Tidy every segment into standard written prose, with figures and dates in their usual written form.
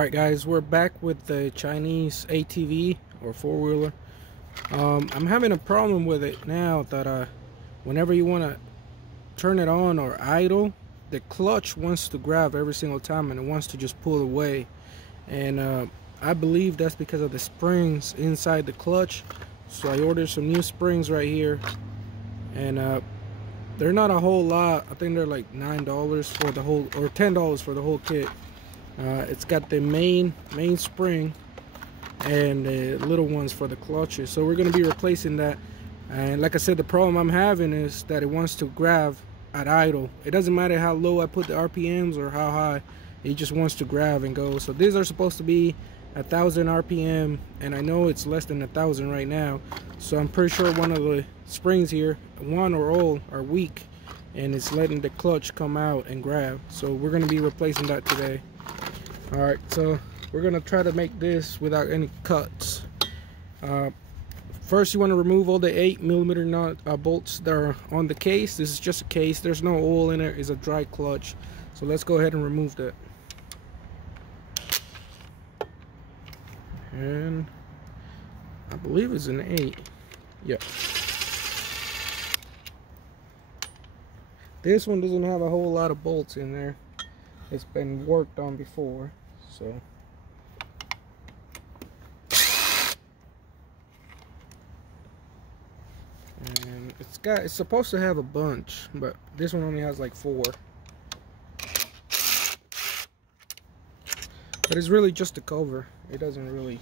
Alright guys, we're back with the Chinese ATV or four-wheeler. I'm having a problem with it now that whenever you want to turn it on or idle, the clutch wants to grab every single time and it wants to just pull away. And I believe that's because of the springs inside the clutch. So I ordered some new springs right here, and they're not a whole lot. I think they're like $9 for the whole, or $10 for the whole kit. It's got the main spring and the little ones for the clutches, so we're going to be replacing that. And like I said, the problem I'm having is that it wants to grab at idle. It doesn't matter how low I put the RPMs or how high, it just wants to grab and go. So these are supposed to be 1,000 RPM, and I know it's less than 1,000 right now, so I'm pretty sure one of the springs here, one or all, are weak and it's letting the clutch come out and grab. So we're going to be replacing that today. Alright, so we're going to try to make this without any cuts. First, you want to remove all the 8mm nut bolts that are on the case. This is just a case. There's no oil in it. It's a dry clutch. So let's go ahead and remove that. And I believe it's an 8. Yep. This one doesn't have a whole lot of bolts in there. It's been worked on before, so. And it's supposed to have a bunch, but this one only has like 4. But it's really just a cover. It doesn't really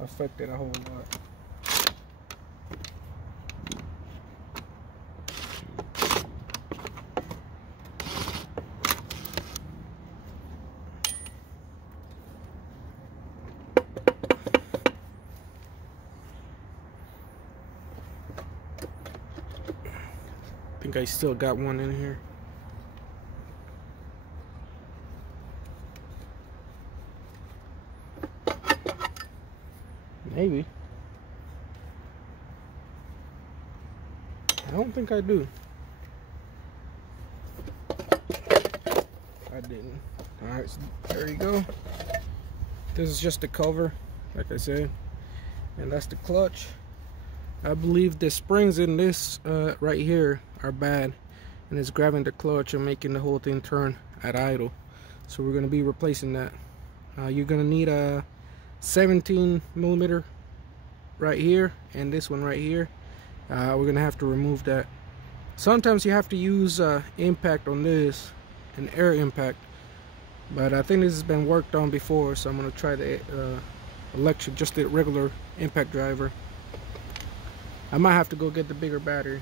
affect it a whole lot. I think I still got one in here. Maybe. I don't think I do. I didn't. Alright, so there you go. This is just the cover, like I said. And that's the clutch. I believe the springs in this right here are bad, and it's grabbing the clutch and making the whole thing turn at idle. So we're going to be replacing that. You're going to need a 17mm right here and this one right here. We're going to have to remove that. Sometimes you have to use impact on this, an air impact, but I think this has been worked on before, so I'm going to try the electric, just the regular impact driver. I might have to go get the bigger battery.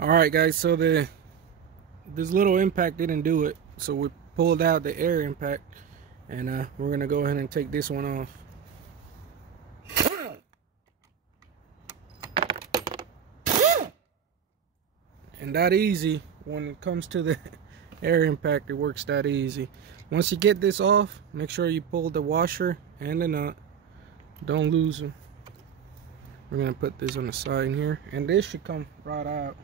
Alright guys, so this little impact didn't do it, so we pulled out the air impact, and we're gonna go ahead and take this one off. And that easy. When it comes to the air impact, it works that easy. Once you get this off, make sure you pull the washer and the nut. Don't lose them. We're gonna put this on the side here, and this should come right out.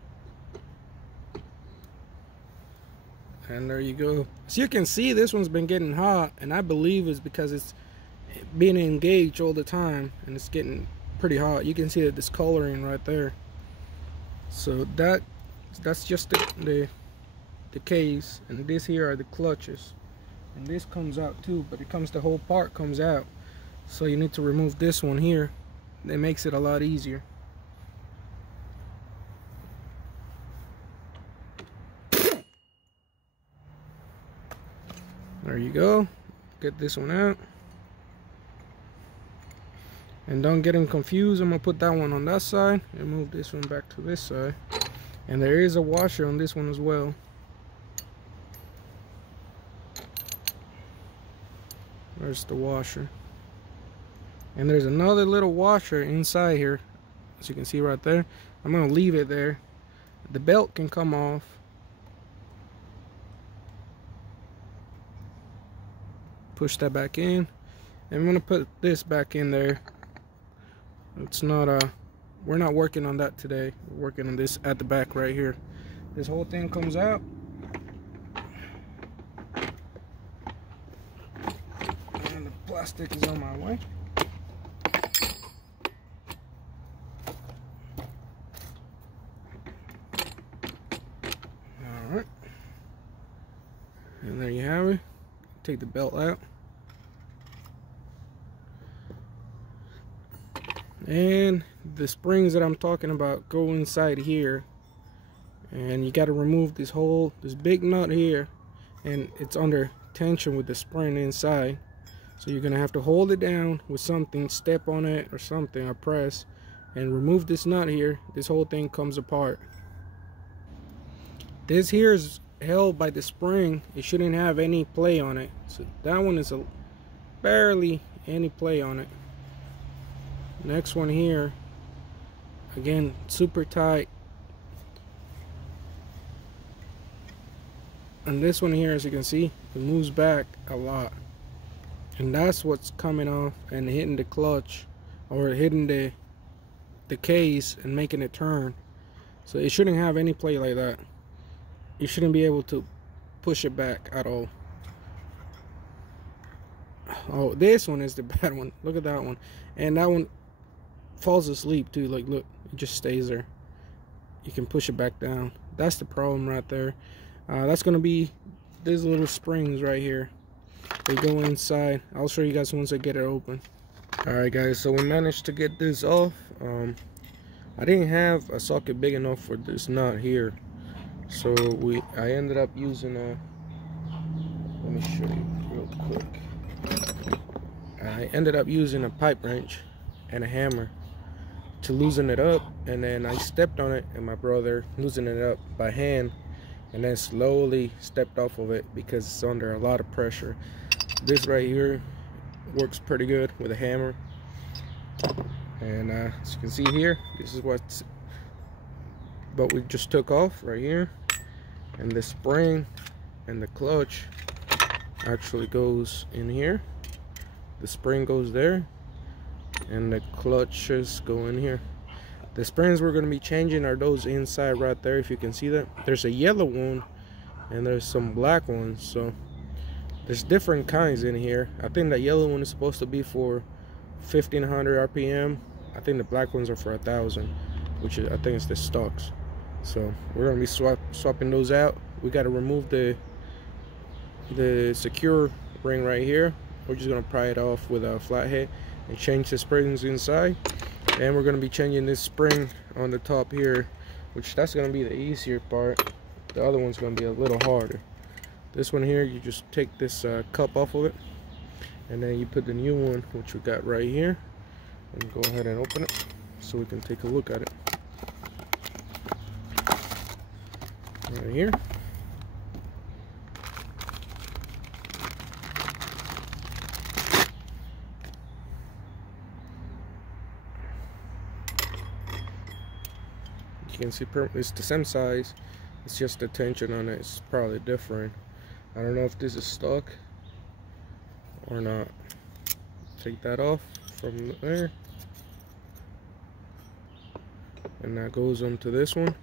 And there you go. So you can see this one's been getting hot, and I believe it's because it's being engaged all the time and it's getting pretty hot. You can see the discoloring right there. So that's just the case, and this here are the clutches, and this comes out too, but the whole part comes out, so you need to remove this one here. That makes it a lot easier. There you go. Get this one out, and don't get them confused. I'm gonna put that one on that side and move this one back to this side. And there is a washer on this one as well. There's the washer. And there's another little washer inside here, as you can see right there. I'm going to leave it there. The belt can come off. push that back in. And I'm gonna put this back in there. It's not we're not working on that today. We're working on this at the back right here. This whole thing comes out. And the plastic is on my way. Alright. And there you have it. Take the belt out. And the springs that I'm talking about go inside here, and you got to remove this big nut here, and it's under tension with the spring inside, so you're gonna have to hold it down with something, step on it or something, or press, and remove this nut here. This whole thing comes apart. This here is held by the spring. It shouldn't have any play on it, so that one is barely any play on it. Next one here, again, super tight. And this one here, as you can see, it moves back a lot. And that's what's coming off and hitting the clutch, or hitting the case and making it turn. So it shouldn't have any play like that. You shouldn't be able to push it back at all. Oh, this one is the bad one. Look at that one. And that one falls asleep too. Like, look, it just stays there. You can push it back down. That's the problem right there. That's gonna be these little springs right here. They go inside. I'll show you guys once I get it open. Alright guys, so we managed to get this off. I didn't have a socket big enough for this nut here, so I ended up using a, let me show you real quick. I ended up using a pipe wrench and a hammer to loosen it up, and then I stepped on it, and my brother loosened it up by hand, and then slowly stepped off of it because it's under a lot of pressure. This right here works pretty good with a hammer, and as you can see here, this is what we just took off right here. And the spring and the clutch actually goes in here. The spring goes there, and the clutches go in here. The springs we're going to be changing are those inside right there. If you can see that, there's a yellow one and there's some black ones, so there's different kinds in here. I think the yellow one is supposed to be for 1500 RPM. I think the black ones are for 1000, which is, I think it's the stocks. So we're going to be swapping those out. We got to remove the secure ring right here. We're just going to pry it off with a flathead and change the springs inside. And we're going to be changing this spring on the top here, which that's going to be the easier part. The other one's going to be a little harder. This one here, you just take this cup off of it, and then you put the new one, which we got right here, and go ahead and open it so we can take a look at it. Right here. You can see it's the same size, it's just the tension on it is probably different. I don't know if this is stuck or not. Take that off from there, and that goes onto this one.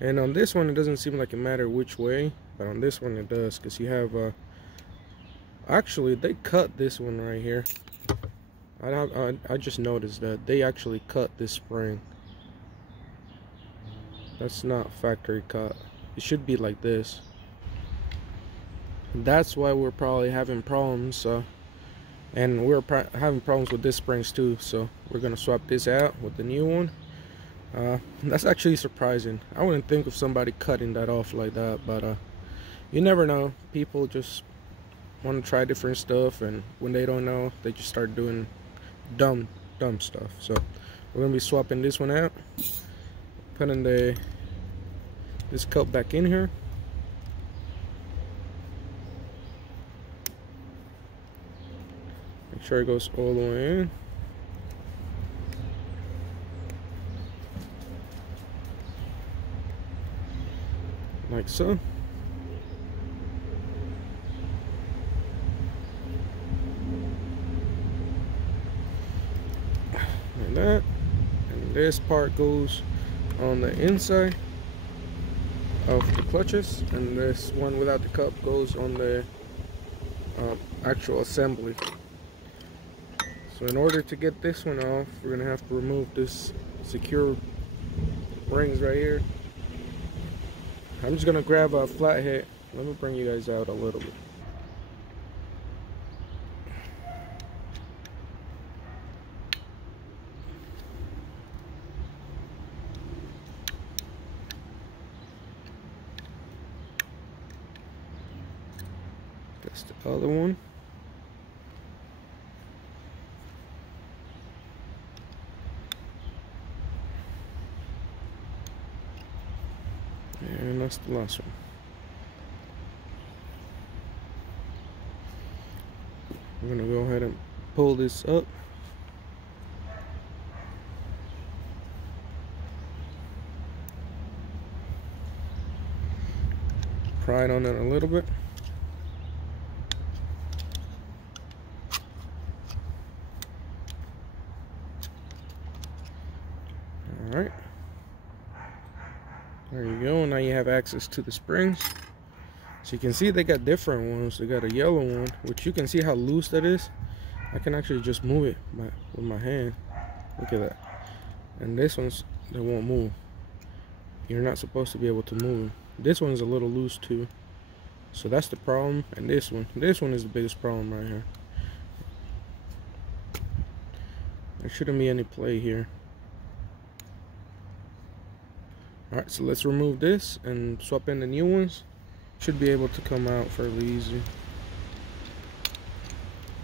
And on this one, it doesn't seem like it matters which way, but on this one it does, because you have actually they cut this one right here. I just noticed that they actually cut this spring. That's not factory cut. It should be like this. That's why we're probably having problems. And we're having problems with this springs too. So we're gonna swap this out with the new one. That's actually surprising. I wouldn't think of somebody cutting that off like that, but you never know. People just want to try different stuff, and when they don't know, they just start doing dumb stuff. So we're gonna be swapping this one out, putting this cup back in here. Make sure it goes all the way in. Like so. that, and this part goes on the inside of the clutches, and this one without the cup goes on the actual assembly. So in order to get this one off, we're gonna have to remove this secure rings right here. I'm just gonna grab a flathead. Let me bring you guys out a little bit. That's the other one. And that's the last one. I'm gonna go ahead and pull this up. Pry it on it a little bit. Alright. There you go. Now you have access to the springs. So you can see they got different ones. They got a yellow one, which you can see how loose that is. I can actually just move it with my hand. Look at that. And this one's, they won't move. You're not supposed to be able to move. This one's a little loose too. So that's the problem. And this one is the biggest problem right here. There shouldn't be any play here. Alright, so let's remove this and swap in the new ones. Should be able to come out fairly easy.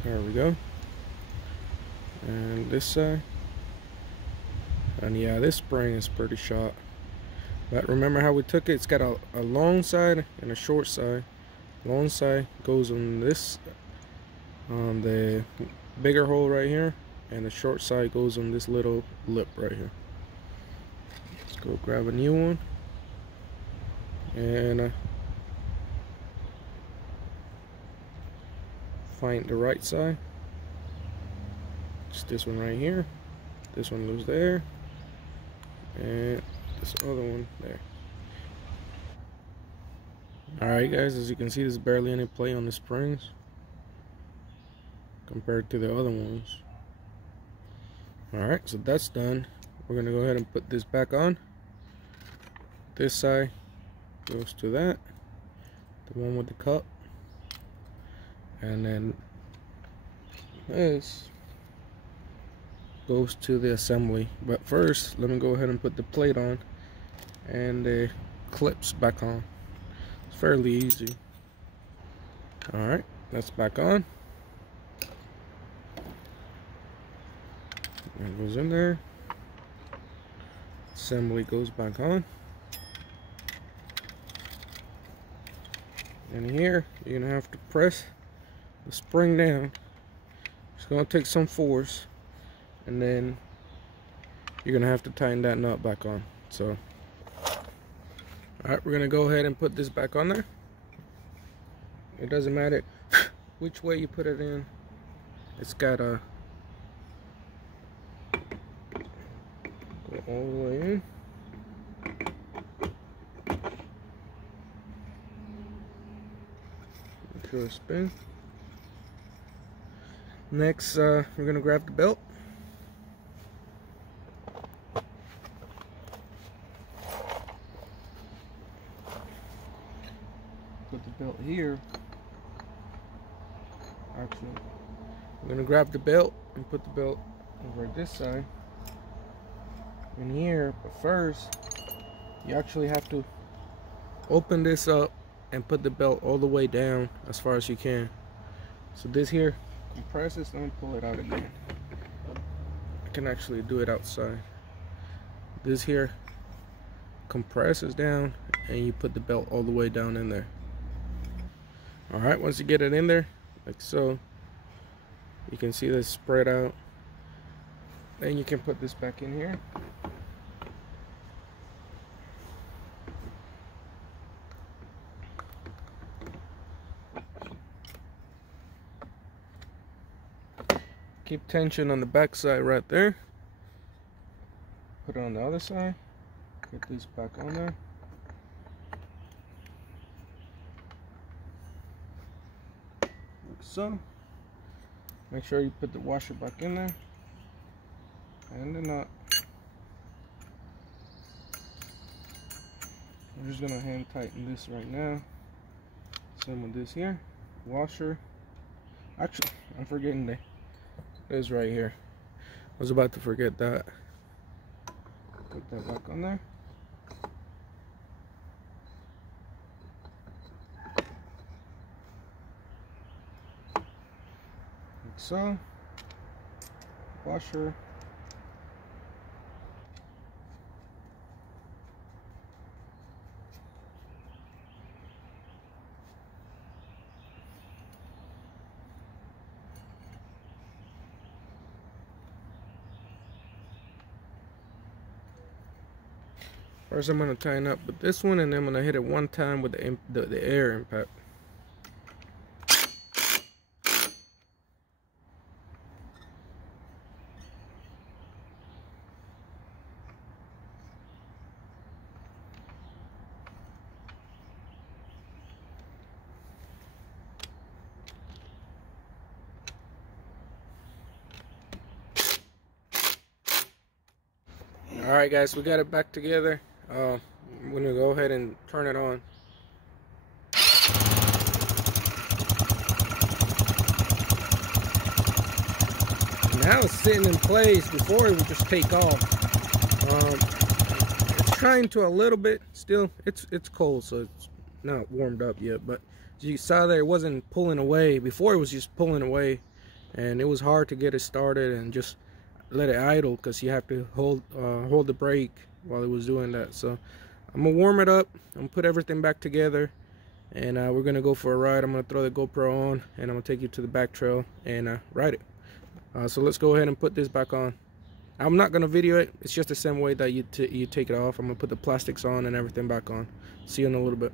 There we go. And this side. And yeah, this spring is pretty short. But remember how we took it? It's got a long side and a short side. Long side goes on this, on the bigger hole right here. And the short side goes on this little lip right here. Go grab a new one, and find the right side. Just this one right here. This one goes there, and this other one there. Alright guys, as you can see, there's barely any play on the springs compared to the other ones. Alright, so that's done. We're gonna go ahead and put this back on. This side goes to that, the one with the cup, and then this goes to the assembly. But first, let me go ahead and put the plate on and the clips back on. It's fairly easy. Alright, that's back on. That goes in there. Assembly goes back on. And here, you're gonna have to press the spring down. It's gonna take some force, and then you're gonna have to tighten that nut back on. So, alright, we're gonna go ahead and put this back on there. It doesn't matter which way you put it in. It's gotta go all the way in. A spin. Next, we're gonna grab the belt. Put the belt here. Actually, we're gonna grab the belt and put the belt over this side in here. But first, you actually have to open this up and put the belt all the way down as far as you can. So this here compresses. Let me pull it out again. I can actually do it outside. This here compresses down, and you put the belt all the way down in there. Alright, once you get it in there, like so, you can see this spread out. Then you can put this back in here. Keep tension on the back side right there. put it on the other side. Get this back on there. Like so. Make sure you put the washer back in there. And the nut. I'm just gonna hand tighten this right now. Same with this here. Washer. Actually, I'm forgetting it is right here. I was about to forget that. Put that back on there. Like so. Washer. First I'm going to tighten up with this one, and then I'm going to hit it one time with the air impact. Alright guys, we got it back together. I'm gonna go ahead and turn it on. Now it's sitting in place. Before it would just take off. It's trying to a little bit. Still, it's cold, so it's not warmed up yet. But as you saw there, it wasn't pulling away. Before it was just pulling away, and it was hard to get it started and just let it idle because you have to hold the brake while it was doing that. So I'm gonna warm it up. I'm gonna put everything back together, and we're gonna go for a ride. I'm gonna throw the GoPro on, and I'm gonna take you to the back trail and ride it. So let's go ahead and put this back on. I'm not gonna video it. It's just the same way that you take it off. I'm gonna put the plastics on and everything back on. See you in a little bit.